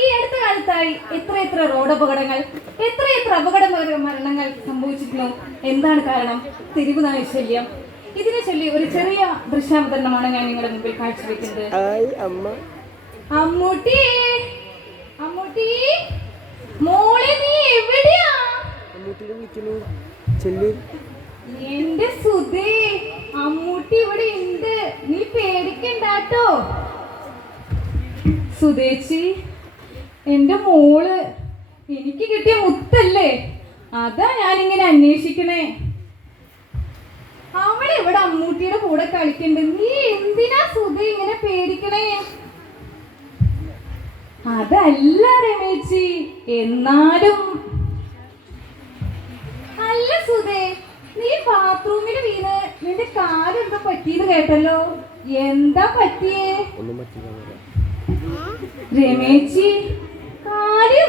ഈ അടുത്ത കാലത്തായി എത്ര എത്ര റോഡ് അപകടങ്ങൾ എത്ര എത്ര അപകട മരണങ്ങൾ സംഭവിച്ചിട്ടുണ്ടോ എന്താണ് കാരണം? തെരുവ് നായ ശല്യം. ഇതിനെ ചൊല്ലി ഒരു ചെറിയ ദൃശ്യാവതരണമാണ് ഞാൻ നിങ്ങളുടെ മുമ്പിൽ കാഴ്ചവെക്കുന്നത്. അമ്മൂട്ടി അമ്മൂട്ടി മോളെ നീ എവിടെയാ? എന്റെ സുധേ അമ്മൂട്ടി ഇവിടെ ഉണ്ട്. നീ പേടിക്കണ്ടാട്ടോ സുധേച്ചി എന്റെ മോൾ. എനിക്ക് കിട്ടിയ മുത്തല്ലേ? അതാ ഞാനിങ്ങനെ അന്വേഷിക്കണേ. അവൾ ഇവിടെ അമ്മൂട്ടിയുടെ കൂടെ കളിക്കണ്ട്. നീ എന്തിനാ സുധ ഇങ്ങനെ പേടിക്കണേ? അതല്ല രമേച്ചി. എന്നാലും. അല്ല സുധേ നീ ബാത്റൂമിൽ വീണ് നിന്റെ കാലെന്താ പറ്റിയെന്ന് കേട്ടല്ലോ? എന്താ പറ്റിയേ? ഒന്നും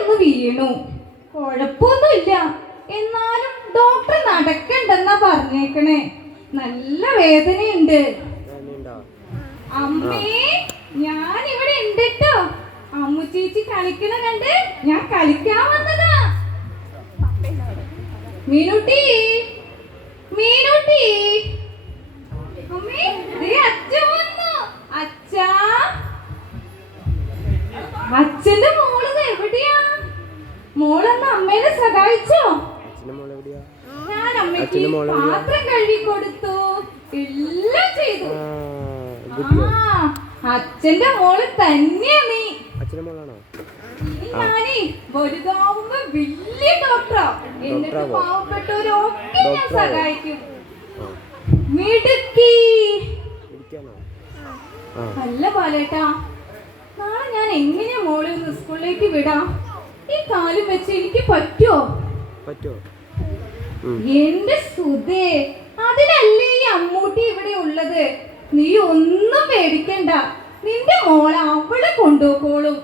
പറ്റില്ല വീണു. കുഴപ്പമൊന്നുമില്ല. എന്നാലും ഡോക്ടർ നടക്കണ്ടെന്നാ പറഞ്ഞേക്കണേ. നല്ല വേദനയുണ്ട്. അമ്മേ ഞാൻ ഇവിടെ ഉണ്ട് ട്ടോ അമ്മു ചേച്ചി കളിക്കണ കണ്ട് ഞാൻ കളിക്കാൻ വന്നതാ. മീനുട്ടി മീനുട്ടി. അമ്മേ അച്ഛൻ വന്നു. അച്ഛാ. അച്ഛന്റെ മോൾ ദേ എവിടെയാ? മോളെന്ന് അമ്മേനെ സഹായിച്ചോ? അച്ഛന്റെ മോൾ എവിടെയാ? ഞാൻ അമ്മയ്ക്ക് അച്ഛന്റെ മോൾ എവിടെയാ? പാത്രം കഴുകി കൊടുത്തു. എല്ലാം ചെയ്തു. ആ ഗുഡ് ആ അച്ഛന്റെ മോൾ തന്നെയാ നീ. അച്ഛന്റെ മോളാണോ? ഇനി ഞാനേ വലുതാവുമ്പോ വലിയ ഡോക്ടറാ എന്നിട്ട് ഡോക്ടറാവോ? പാവപ്പെട്ടവരൊക്കെ ഞാൻ ഡോക്ടറാവോ? സഹായിക്കും. ആ. മിടുക്കി. ഇരിക്കാനോ ആ അല്ല പാലേട്ടാ. നാളെ ഞാൻ എങ്ങനെയാ മോളെ ഒന്ന് സ്കൂളിലേക്ക് വിടാം? ഈ കാലും വെച്ച് എനിക്ക് പറ്റുമോ പറ്റുമോ ഉം. എന്റെ സുധേ അതിനല്ലേ ഈ അമ്മൂട്ടി ഇവിടെ ഉള്ളത്? നീ ഒന്നും പേടിക്കണ്ട. നിന്റെ മോളെ അവളെ കൊണ്ടുപോക്കോളും.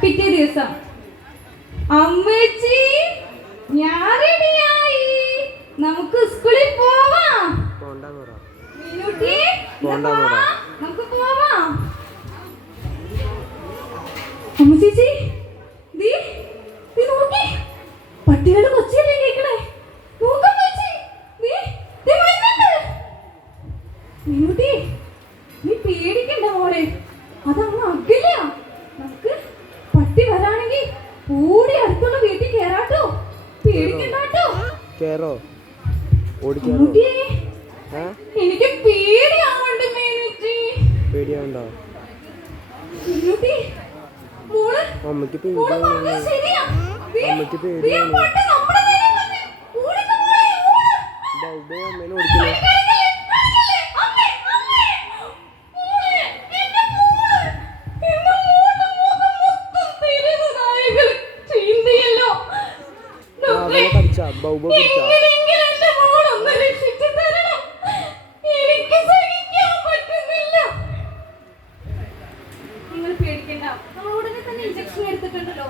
പിറ്റേ ദിവസം. അമ്മച്ചി ഞാൻ റെഡിയായി. നമുക്ക് സ്കൂളിൽ പോവാം. പോണ്ടാ അമ്മ ചേച്ചി. ദീ, നീ നോക്കി. പട്ടികളുടെ കൊച്ചിയല്ലേ കേക്കണേ. നോക്കാം ചേച്ചി. ദീ, ദീ വരുന്നുണ്ട്. മീനുട്ടി നീ പേടിക്കണ്ട മോളെ. അതങ്ങ് അകല നമുക്ക് പട്ടി വരാണെങ്കിൽ ഓടി അടുത്തുള്ള വീട്ടിൽ കേറാട്ടോ. പേടിക്കണ്ടാട്ടോ കേറോ? ഓടിക്കാറോ? എനിക്ക് പേടിയാവണ്ടോ പേടിയാവുണ്ടോ മീനുട്ടി മോൾ അമ്മയ്ക്ക് ദേ, അമ്മയ്ക്ക് പേടിയാണ്. ബൗബോ അമ്മേനെ ഓടിക്കുന്നു കളിക്കല്ലേ, കളിക്കല്ലേ. അമ്മേ, നമ്മൾ ഉടനെ തന്നെ ഇഞ്ചക്ഷൻ എടുത്തിട്ടുണ്ടല്ലോ.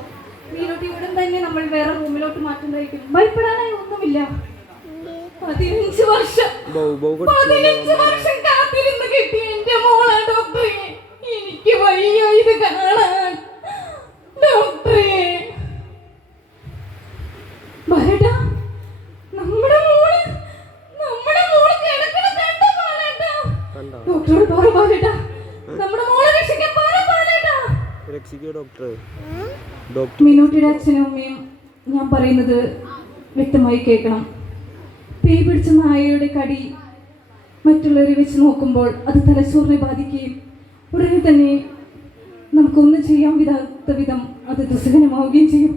മീനോട്ടി ഉടൻ തന്നെ നമ്മൾ വേറെ റൂമിലോട്ട് മാറ്റുന്നതായിരിക്കും ഭയപ്പെടാനായി ഒന്നുമില്ല. പതിനഞ്ച് വർഷം. പതിനഞ്ച് വർഷം കാത്തിരുന്ന് കിട്ടിയ എന്റെ മോളാ ഡോക്ടറെ. എനിക്ക് വയ്യ ഇത് കാണാൻ. രക്ഷിക്കോ ഡോക്ടർ ഡോക്ടർ മീനൂട്ടിയുടെ അച്ഛനും അമ്മയും ഞാൻ പറയുന്നത് വ്യക്തമായി കേൾക്കണം. പേ പിടിച്ച നായയുടെ കടി മറ്റുള്ളവരെ വെച്ച് നോക്കുമ്പോൾ അത് തലച്ചോറിനെ ബാധിക്കുകയും ഉടനെ തന്നെ നമുക്കൊന്നും ചെയ്യാൻ വിടാത്ത വിധം അത് ദുസ്സഹനമാവുകയും ചെയ്യും.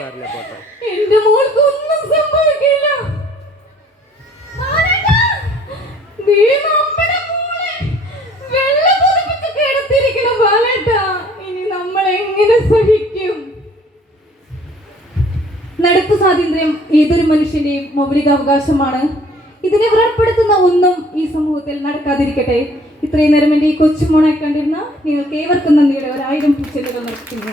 സാറില്ല പോട്ടെ. എന്റെ മോൾക്ക് ഒന്നും സംഭവിക്കില്ല. നടപ്പ് സ്വാതന്ത്ര്യം ഏതൊരു മനുഷ്യന്റെയും മൗലിക അവകാശമാണ് ഇതിനെ വ്രണപ്പെടുത്തുന്ന ഒന്നും ഈ സമൂഹത്തിൽ നടക്കാതിരിക്കട്ടെ. ഇത്രയും നേരം എന്റെ ഈ കൊച്ചുമോണെ കണ്ടിരുന്ന നിങ്ങൾക്ക് ഏവർക്കും നന്ദിയുടെ ഒരായിരം പിച്ചലുകൾ നിർത്തുന്നു